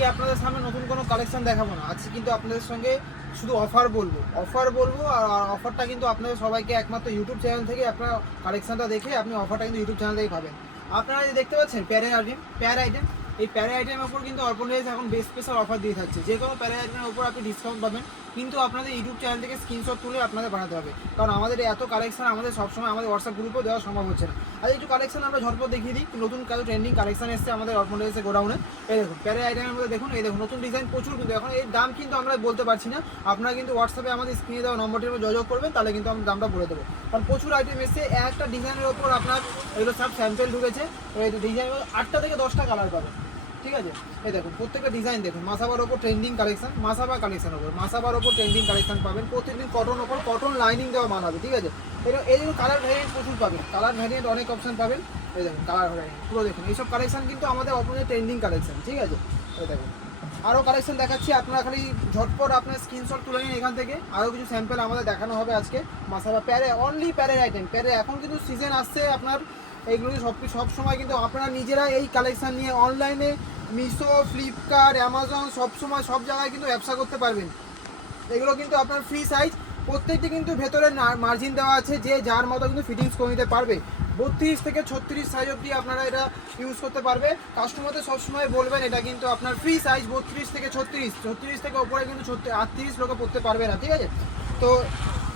আজকে আপনাদের সামনে নতুন কোনো কালেকশন দেখাবো না, আজকে কিন্তু আপনাদের সঙ্গে শুধু অফার বলবো আর অফারটা কিন্তু আপনাদের সবাইকে একমাত্র ইউটিউব চ্যানেল থেকে আপনার কালেকশনটা দেখে আপনি অফারটা কিন্তু ইউটিউব চ্যানেল থেকে পাবেন। আপনারা যে দেখতে পাচ্ছেন পেয়ার আইটেম এই প্যারা আইটেমের উপর কিন্তু অর্পণ এখন বেশ স্পেশাল অফার দিয়ে থাকছে। যে কোনো প্যারা আইটেমের উপর আপনি ডিসকাউন্ট পাবেন, কিন্তু আপনাদের ইউটিউব চ্যানেল থেকে স্ক্রিনশট তুলে আপনাদের বানাতে হবে, কারণ আমাদের এত কালেকশন আমাদের সবসময় আমাদের হোয়াটসঅ্যাপ গ্রুপে দেওয়া সম্ভব হচ্ছে না। আর একটু কালেকশন আমরা ঝটপট দেখিয়ে দিই। নতুন কাজ ট্রেন্ডিং কালেকশন এসছে আমাদের অর্পণ এসে গোডাউনে। এই দেখুন প্যারা আইটেমের মধ্যে দেখুন, এই দেখুন নতুন ডিজাইন প্রচুর, কিন্তু এখন এই দাম কিন্তু আমরা বলতে পারছি না। আপনারা কিন্তু হোয়াটসঅ্যাপে আমাদের স্ক্রিনে দেওয়া নম্বরটির উপর যোগাযোগ করবেন, তাহলে কিন্তু আমরা দামটা বলে দেবো। কারণ প্রচুর আইটেম এসছে, একটা ডিজাইনের ওপর আপনার এগুলো সব স্যাম্পেল ঢুকেছে। এই ডিজাইনের 8টা থেকে 10টা কালার পাবেন, ঠিক আছে। এই দেখুন প্রত্যেকটা ডিজাইন দেখুন, মাসাবার ওপর ট্রেন্ডিং কালেকশন, মাসাবা কালেকশন ওপর মাসাবার ওপর ট্রেন্ডিং কালেকশন পাবেন। প্রত্যেকদিন কটন ওপর কটন লাইনিং দেওয়া মাল হবে, ঠিক আছে। এই জন্য কালার ভ্যারিয়েন্ট প্রচুর পাবেন, কালার ভ্যারিয়েন্ট অনেক অপশন পাবেন। এই দেখুন কালার ভ্যারিয়েন্ট পুরো দেখুন, এইসব কালেকশন কিন্তু আমাদের অপনের ট্রেন্ডিং কালেকশন, ঠিক আছে। এই দেখুন আরও কালেকশন দেখাচ্ছি, আপনারা খালি ঝটপট আপনার স্ক্রিনশট তুলে নিন এখান থেকে। আরও কিছু স্যাম্পল আমাদের দেখানো হবে আজকে। মাসাবা প্যারে অনলি প্যারের আইটেম, প্যারে এখন কিন্তু সিজন আসছে আপনার, এইগুলো সব সময় কিন্তু আপনারা নিজেরা এই কালেকশন নিয়ে অনলাইনে মিশো, ফ্লিপকার্ট, অ্যামাজন সবসময় সব জায়গায় কিন্তু ব্যবসা করতে পারবেন। এগুলো কিন্তু আপনার ফ্রি সাইজ, প্রত্যেকটি কিন্তু ভেতরে মার্জিন দেওয়া আছে, যে যার মতো কিন্তু ফিটিংস করে নিতে পারবে। 32 থেকে 36 সাইজ অবধি আপনারা এটা ইউজ করতে পারবে। কাস্টমারদের সবসময় বলবেন এটা কিন্তু আপনার ফ্রি সাইজ 32 থেকে 36 থেকে ওপরে কিন্তু 38 লোকে পড়তে পারবে না, ঠিক আছে। তো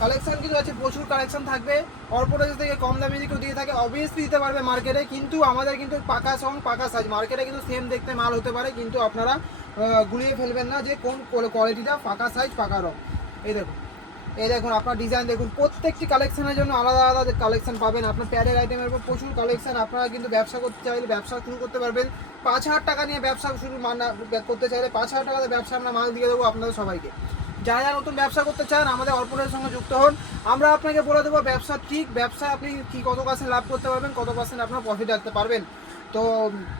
কালেকশন কিন্তু আছে, প্রচুর কালেকশন থাকবে। অল্পটা থেকে কম দামে যদি কেউ দিয়ে থাকে অবভিয়াসলি দিতে পারবে মার্কেটে, কিন্তু আমাদের কিন্তু পাকা সং পাকা সাইজ, মার্কেটে কিন্তু সেম দেখতে মাল হতে পারে, কিন্তু আপনারা গুলিয়ে ফেলবেন না যে কোন কোয়ালিটিটা, পাকা সাইজ পাকা রং। এই দেখুন আপনার ডিজাইন দেখুন, প্রত্যেকটি কালেকশনের জন্য আলাদা আলাদা কালেকশন পাবেন। আপনার প্যারের আইটেমের উপর প্রচুর কালেকশন, আপনারা কিন্তু ব্যবসা করতে চাইলে ব্যবসা শুরু করতে পারবেন। 5,000 টাকা নিয়ে ব্যবসা শুরু করতে চাইলে 5,000 টাকাতে ব্যবসা আমরা মাল দিয়ে দেবো আপনাদের সবাইকে। যারা নতুন ব্যবসা করতে চান আমাদের অর্পণের সঙ্গে যুক্ত হন, আমরা আপনাকে বলে দেবো ব্যবসা ঠিক, ব্যবসা আপনি কি কত পার্সেন্ট লাভ করতে পারবেন, কত পার্সেন্ট আপনার প্রফিট রাখতে পারবেন। তো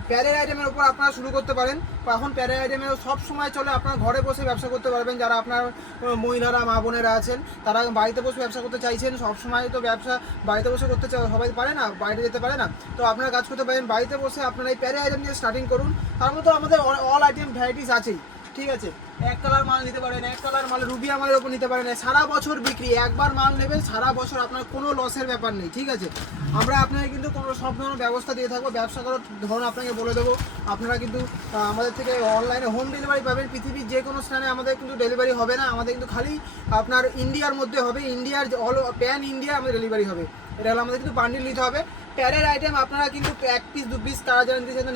প্যারের আইটেমের উপর আপনারা শুরু করতে পারেন। এখন প্যারের আইটেমের সব সময় চলে, আপনার ঘরে বসে ব্যবসা করতে পারবেন। যারা আপনার মহিলারা মা বোনেরা আছেন, তারা বাড়িতে বসে ব্যবসা করতে চাইছেন, সব সময় তো ব্যবসা বাড়িতে বসে করতে সবাই পারে না, বাইরে যেতে পারে না। তো আপনারা কাজ করতে পারেন বাড়িতে বসে, আপনারা এই প্যারের আইটেম দিয়ে স্টার্টিং করুন। তার মধ্যে আমাদের অল আইটেম ভ্যারাইটিস আছেই, ঠিক আছে। এক কালার মাল নিতে পারেন, এক কালার মাল রুবি আমাদের ওপর নিতে পারেন। সারা বছর বিক্রি, একবার মাল নেবেন সারা বছর, আপনার কোনো লসের ব্যাপার নেই, ঠিক আছে। আমরা আপনাকে কিন্তু কোনো সব ধরনের ব্যবস্থা দিয়ে থাকবো। ব্যবসা করার ধরুন আপনাকে বলে দেবো, আপনারা কিন্তু আমাদের থেকে অনলাইনে হোম ডেলিভারি পাবেন। পৃথিবীর যে কোনো স্থানে আমাদের কিন্তু ডেলিভারি হবে না, আমাদের কিন্তু খালি আপনার ইন্ডিয়ার মধ্যে হবে, ইন্ডিয়ার অল প্যান ইন্ডিয়া আমাদের ডেলিভারি হবে। এটা হলো আমাদের কিন্তু বান্ডিল নিতে হবে। প্যারের আইটেম আপনারা কিন্তু 1 পিস 2 পিস তারা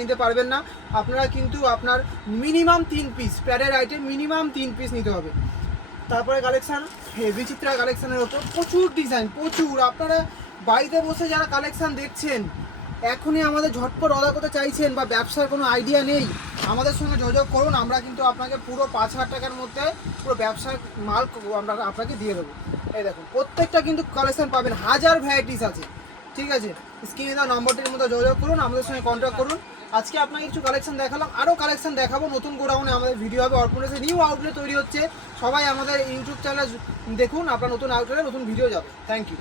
নিতে পারবেন না, আপনারা কিন্তু আপনার মিনিমাম 3 পিস প্যারের আইটেম মিনিমাম 3 পিস নিতে হবে। তারপরে কালেকশান বিচিত্রা কালেকশানের ওপর প্রচুর ডিজাইন, প্রচুর। আপনারা বাড়িতে বসে যারা কালেকশান দেখছেন, এখনই আমাদের ঝটপট অর্ডার করতে চাইছেন বা ব্যবসার কোনো আইডিয়া নেই, আমাদের সঙ্গে যোগাযোগ করুন। আমরা কিন্তু আপনাকে পুরো 5,000 টাকার মধ্যে পুরো ব্যবসার মাল আমরা আপনাকে দিয়ে দেবো। এই দেখুন প্রত্যেকটা কিন্তু কালেকশান পাবেন, হাজার ভ্যারাইটিস আছে, ঠিক আছে। স্ক্রিনে দেওয়া নম্বরটির মধ্যে যোগাযোগ করুন, আমাদের সঙ্গে কন্ট্যাক্ট করুন। আজকে আপনাকে কিছু কালেকশন দেখালাম, আরও কালেকশন দেখাবো। নতুন গোডাউনে আমাদের ভিডিও হবে, অর্পণের নিউ আউটলেট তৈরি হচ্ছে। সবাই আমাদের ইউটিউব চ্যানেল দেখুন, আপনার নতুন আউটলেটে নতুন ভিডিও যাবে। Thank you.